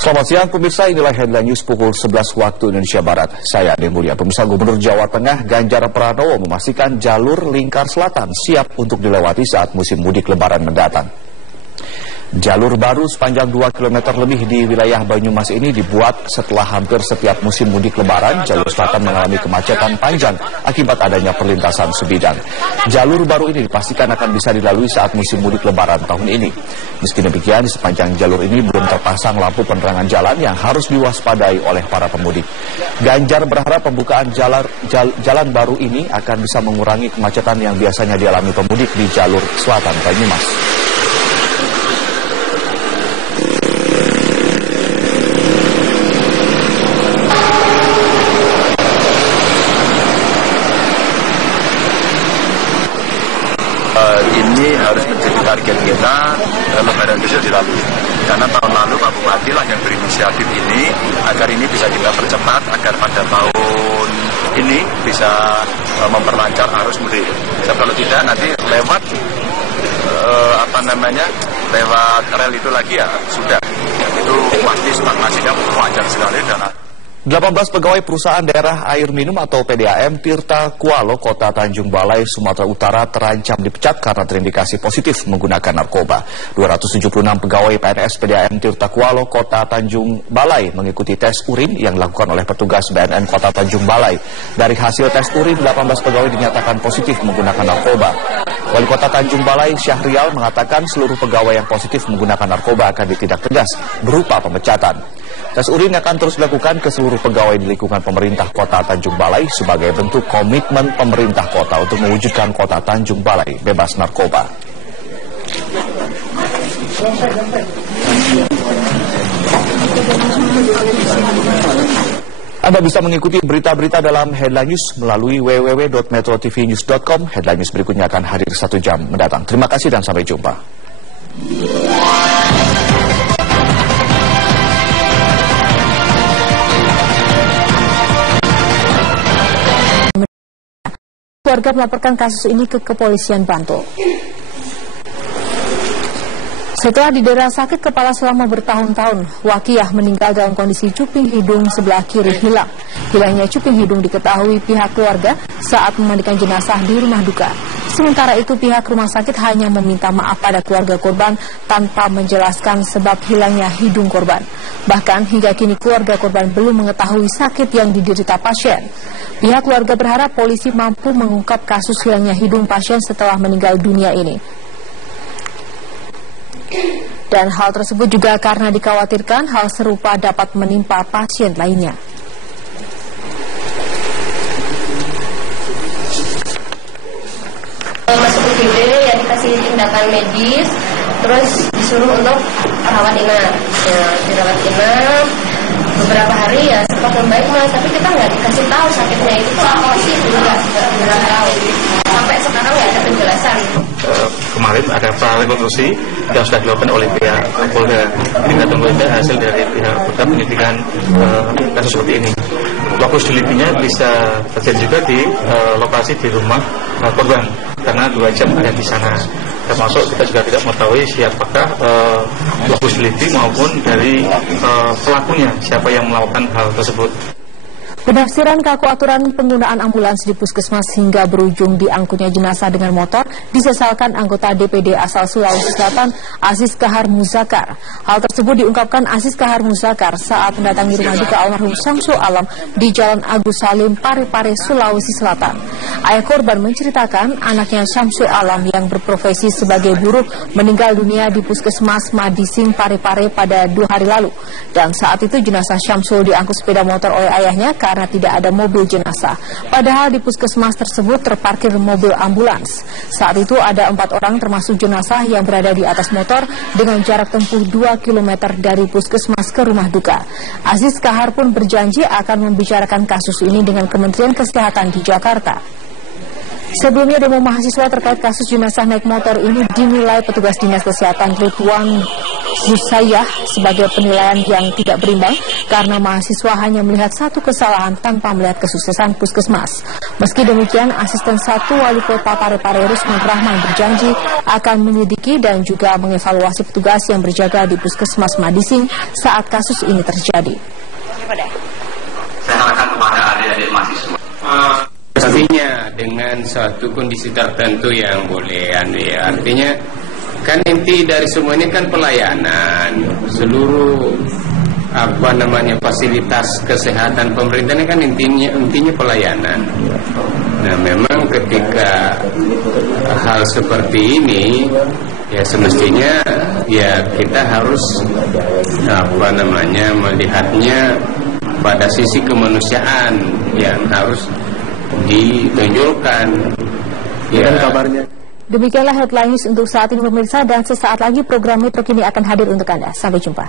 Selamat siang pemirsa, inilah headline news pukul 11 waktu Indonesia Barat. Saya Ade Mulia. Pemirsa, Gubernur Jawa Tengah Ganjar Pranowo memastikan jalur lingkar selatan siap untuk dilewati saat musim mudik lebaran mendatang. Jalur baru sepanjang 2 km lebih di wilayah Banyumas ini dibuat setelah hampir setiap musim mudik lebaran. Jalur selatan mengalami kemacetan panjang akibat adanya perlintasan sebidang. Jalur baru ini dipastikan akan bisa dilalui saat musim mudik lebaran tahun ini. Meski demikian, di sepanjang jalur ini belum terpasang lampu penerangan jalan yang harus diwaspadai oleh para pemudik. Ganjar berharap pembukaan jalan baru ini akan bisa mengurangi kemacetan yang biasanya dialami pemudik di jalur selatan Banyumas. Ini harus menjadi target kita lebaran besok dilalui. Karena tahun lalu Pak Bupati lah yang berinisiatif ini, agar ini bisa kita percepat, agar pada tahun ini bisa memperlancar arus mudik. Kalau tidak nanti lewat lewat rel itu lagi ya sudah. Itu pasti stagnasinya panjang sekali dan 18 pegawai perusahaan daerah air minum atau PDAM Tirta Kualo, Kota Tanjung Balai, Sumatera Utara terancam dipecat karena terindikasi positif menggunakan narkoba. 276 pegawai PNS PDAM Tirta Kualo, Kota Tanjung Balai mengikuti tes urin yang dilakukan oleh petugas BNN Kota Tanjung Balai. Dari hasil tes urin, 18 pegawai dinyatakan positif menggunakan narkoba. Wali Kota Tanjung Balai, Syahrial, mengatakan seluruh pegawai yang positif menggunakan narkoba akan ditindak tegas berupa pemecatan. Tes urin akan terus dilakukan ke seluruh pegawai di lingkungan pemerintah Kota Tanjung Balai sebagai bentuk komitmen pemerintah kota untuk mewujudkan Kota Tanjung Balai bebas narkoba. Anda bisa mengikuti berita-berita dalam Headline News melalui www.metrotvnews.com. Headline News berikutnya akan hadir 1 jam mendatang. Terima kasih dan sampai jumpa. Keluarga melaporkan kasus ini ke kepolisian Bantul. Setelah didera sakit kepala selama bertahun-tahun, Wakiyah meninggal dalam kondisi cuping hidung sebelah kiri hilang. Hilangnya cuping hidung diketahui pihak keluarga saat memandikan jenazah di rumah duka. Sementara itu pihak rumah sakit hanya meminta maaf pada keluarga korban tanpa menjelaskan sebab hilangnya hidung korban. Bahkan hingga kini keluarga korban belum mengetahui sakit yang diderita pasien. Pihak keluarga berharap polisi mampu mengungkap kasus hilangnya hidung pasien setelah meninggal dunia ini. Dan hal tersebut juga karena dikhawatirkan hal serupa dapat menimpa pasien lainnya. Masuk UGD ya dikasih tindakan medis, terus disuruh untuk rawat inap. Ya, dirawat inap beberapa hari ya sempat membaik mas, tapi kita nggak dikasih tahu sakitnya itu apa sih, nggak tahu. Sampai sekarang nggak ada penjelasan. Kemarin ada prarekonstruksi yang sudah dilakukan oleh pihak Polda. Kita tunggu hasil dari pihak Polda penyidikan kasus seperti ini. Lokus deliktinya bisa terjadi juga di lokasi di rumah korban karena 2 jam ada di sana. Termasuk kita juga tidak mengetahui siapakah lokus delikti maupun dari pelakunya, siapa yang melakukan hal tersebut. Penafsiran kaku aturan penggunaan ambulans di puskesmas hingga berujung diangkutnya jenazah dengan motor disesalkan anggota DPD asal Sulawesi Selatan Aziz Kahar Muzakar. Hal tersebut diungkapkan Aziz Kahar Muzakar saat mendatangi rumah duka almarhum Syamsul Alam di Jalan Agus Salim, Parepare, Sulawesi Selatan. Ayah korban menceritakan anaknya Syamsul Alam yang berprofesi sebagai buruh meninggal dunia di puskesmas Madising, Parepare pada 2 hari lalu. Dan saat itu jenazah Syamsul diangkut sepeda motor oleh ayahnya karena tidak ada mobil jenazah. Padahal di puskesmas tersebut terparkir mobil ambulans. Saat itu ada 4 orang termasuk jenazah yang berada di atas motor dengan jarak tempuh 2 km dari puskesmas ke rumah duka. Aziz Kahar pun berjanji akan membicarakan kasus ini dengan Kementerian Kesehatan di Jakarta. Sebelumnya demo mahasiswa terkait kasus jenazah naik motor ini dinilai petugas Dinas Kesehatan Ridwan Musayah sebagai penilaian yang tidak berimbang karena mahasiswa hanya melihat satu kesalahan tanpa melihat kesuksesan puskesmas. Meski demikian, Asisten 1 Wali Kota Parepare Rusman Rahman berjanji akan menyelidiki dan juga mengevaluasi petugas yang berjaga di Puskesmas Madising saat kasus ini terjadi. Saya harapkan kepada adik-adik mahasiswa. Pastinya dengan suatu kondisi tertentu yang boleh, artinya kan inti dari semua ini kan pelayanan. Seluruh fasilitas kesehatan pemerintah ini kan intinya pelayanan. Nah, memang ketika hal seperti ini ya semestinya ya kita harus melihatnya pada sisi kemanusiaan yang harus ditonjolkan. Ya. Kabarnya. Demikianlah headline news untuk saat ini pemirsa, dan sesaat lagi program Metro Kini akan hadir untuk Anda. Sampai jumpa.